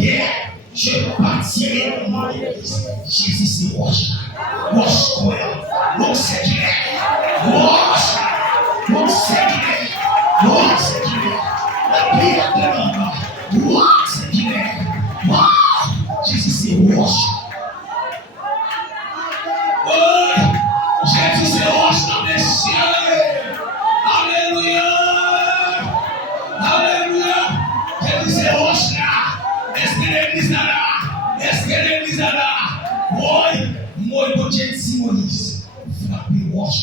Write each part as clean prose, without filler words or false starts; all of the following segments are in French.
pierre, je bâtirai mon église. Jésus, c'est Roch. Roch, Roch, c'est qui est. Roch, c'est qui est. Roch, c'est qui est. La pierre de l'homme. Roch, c'est qui est. Roch, Jésus, c'est Roch. Jésus, c'est Roch dans les cieux. Alléluia. Alléluia. Jésus, c'est Roch là. Est-ce que l'église là? Est-ce que l'église là? Woyyy, moi, bon Dieu, si Moïse, frappez Roch.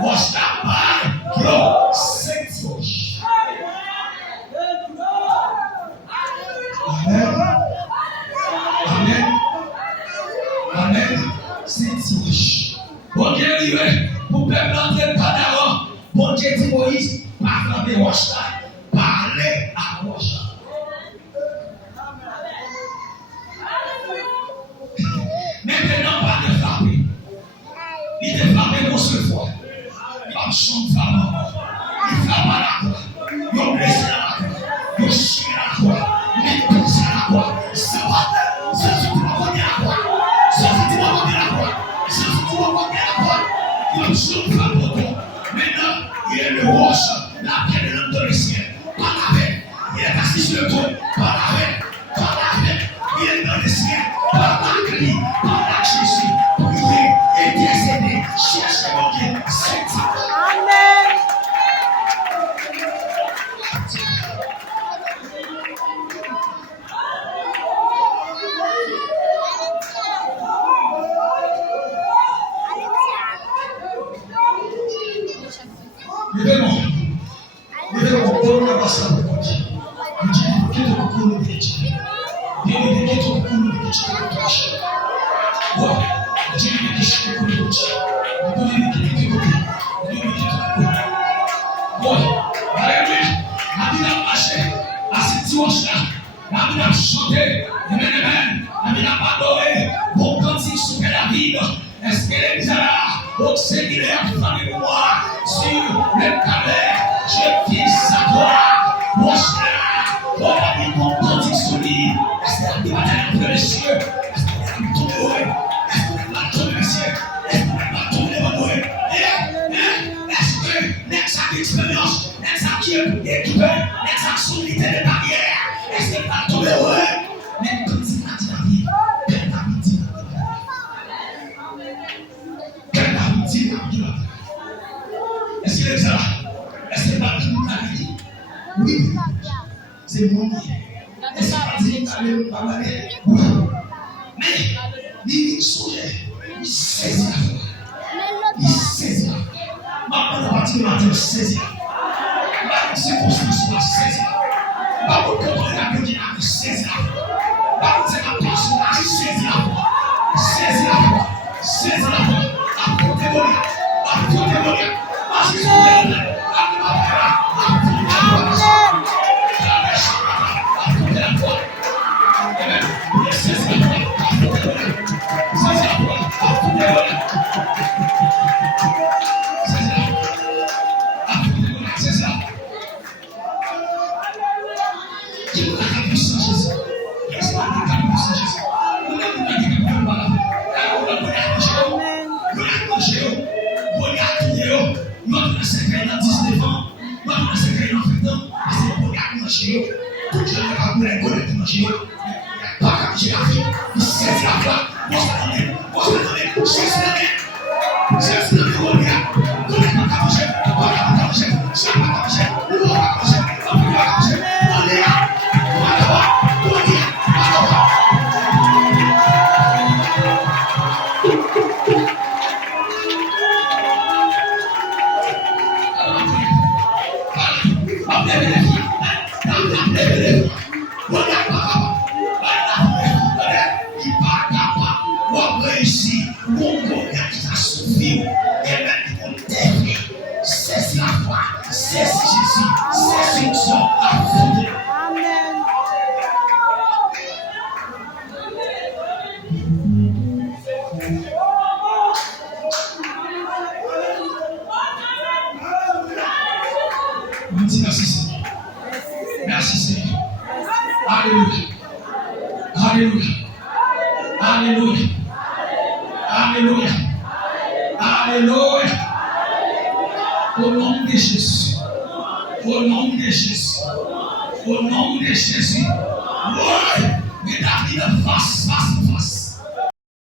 Roch là, pas, bro, c'est Roch. Amen. Amen. Amen. C'est Roch. Bon Dieu, pour peuple entrer pas d'avant. Bon Dieu dit Moïse, pas frapper Roch là. Parlez à Roch. Maintenant, pas de frapper. Il est frappé pour ce fois. Il va chanter femme. Il frappe à la croix. Il va blesser à la croix. Il va chier à la croix. Il pousse à la croix. C'est pas ce qui va revenir à la croix. Ce qui va revenir à la croix. Ce qui va revenir à la croix. Il va chanter femme pour toi. Maintenant, il est le Roch, la pierre de l'homme dans le ciel. Pas avec. Il est assis sur le trône. Pas avec. Pas avec. Il est dans le ciel. Pas avec lui. Pas avec Jésus. Priez, intercédez, cherchez mon Dieu. C'est ça. Amen. Levez-moi, pour la passe à vous. Je dis, que tu peux couler de l'éthique. Que tu peux couler de l'éthique. Ouais, je dis, que tu peux couler de l'éthique. La vie a marché, à cette dimanche-là, la vie a chanté, la vie a adoré, pour cantique sur la ville. Est-ce que l'église là, au Seigneur, famille de moi, sur le calais, je vis sa gloire, mon cher, pour la vie pour cantique sur lui. Est-ce que la vie va aller dans les cieux? Est-ce que la vie va tomber au est-ce que la vie va tomber dans les cieux? Est-ce que la vie va tomber dans le est-ce que l'exact expérience, l'exact équipé, l'exact solidité de barrière, est-ce qu'elle va tomber heureux? Mais quand il a dit la vie, quelle amitié la vie? Quelle amitié la vie? Est-ce qu'il est là? Est-ce qu'elle va dire la vie? Oui, c'est mon vie. Est-ce qu'elle va dire la vie? Oui. Mais, il songeait, il saisit la foi. Il saisit la foi. Maintenant, on va dire matin, saisir. La circonstance va saisir. La contrôle la vie a saisir. La personne a saisir. Saisir la foi. Saisir la foi. La protémonia. La protémonia. La circonstance. Alléluia. Alléluia. Alléluia. Alléluia. Au nom de Jésus. Au nom de Jésus. Au nom de Jésus. Oui. Mais David face.